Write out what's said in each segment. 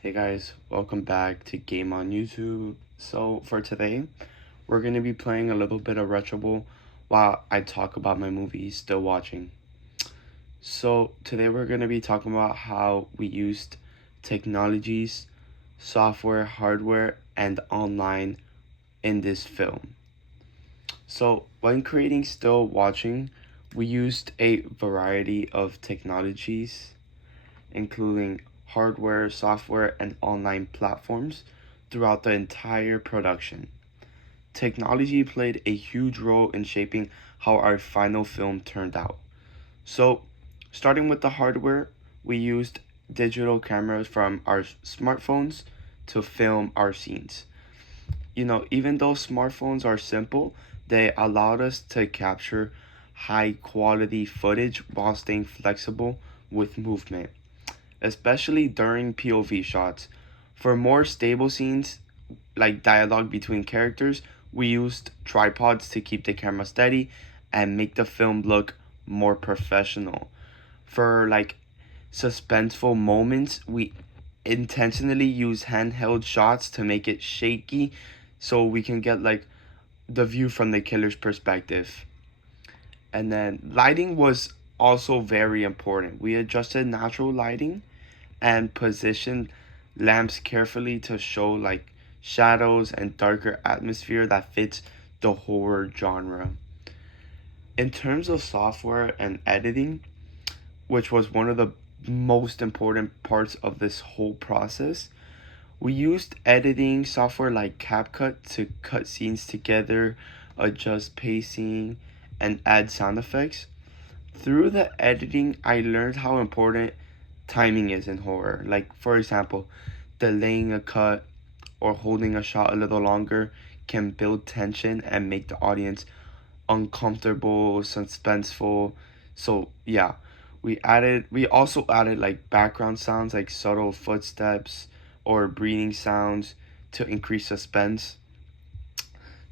Hey guys, welcome back to Game on YouTube. So for today, we're going to be playing a little bit of Retro Bowl while I talk about my movie Still Watching. So today we're going to be talking about how we used technologies, software, hardware, and online in this film. So when creating Still Watching, we used a variety of technologies including hardware, software, and online platforms throughout the entire production. Technology played a huge role in shaping how our final film turned out. So, starting with the hardware, we used digital cameras from our smartphones to film our scenes. Even though smartphones are simple, they allowed us to capture high quality footage while staying flexible with movement, especially during POV shots. For more stable scenes, like dialogue between characters, we used tripods to keep the camera steady and make the film look more professional. For suspenseful moments, we intentionally use handheld shots to make it shaky so we can get the view from the killer's perspective. And then lighting was also very important. We adjusted natural lighting and position lamps carefully to show shadows and darker atmosphere that fits the horror genre. In terms of software and editing, which was one of the most important parts of this whole process, we used editing software like CapCut to cut scenes together, adjust pacing, and add sound effects. Through the editing, I learned how important timing is in horror. Like, for example, delaying a cut or holding a shot a little longer can build tension and make the audience uncomfortable, suspenseful. So, yeah, we also added background sounds like subtle footsteps or breathing sounds to increase suspense.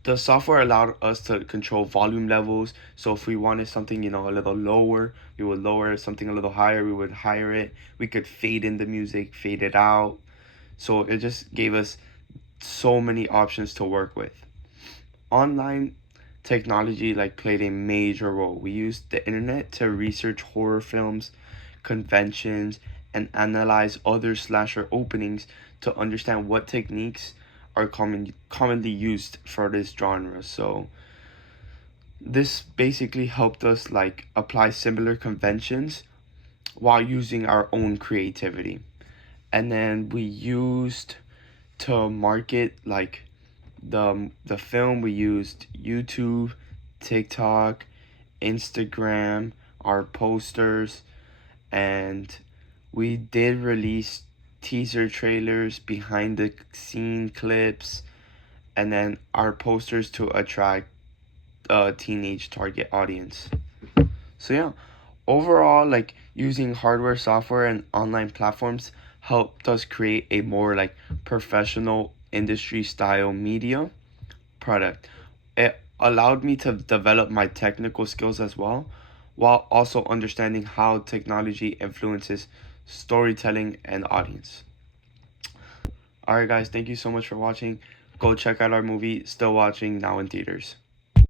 The software allowed us to control volume levels. So if we wanted something, a little lower, we would lower it. Something a little higher, we would higher it. We could fade in the music, fade it out. So it just gave us so many options to work with. Online technology played a major role. We used the internet to research horror films, conventions, and analyze other slasher openings to understand what techniques are commonly used for this genre. So this basically helped us apply similar conventions while using our own creativity. And then we used to market the film, we used YouTube, TikTok, Instagram, our posters, and we did release teaser trailers, behind the scene clips, and then our posters to attract a teenage target audience. So yeah, overall, using hardware, software, and online platforms helped us create a more professional industry style media product. It allowed me to develop my technical skills as well, while also understanding how technology influences storytelling and audience. Alright guys, thank you so much for watching. Go check out our movie Still Watching, now in theaters.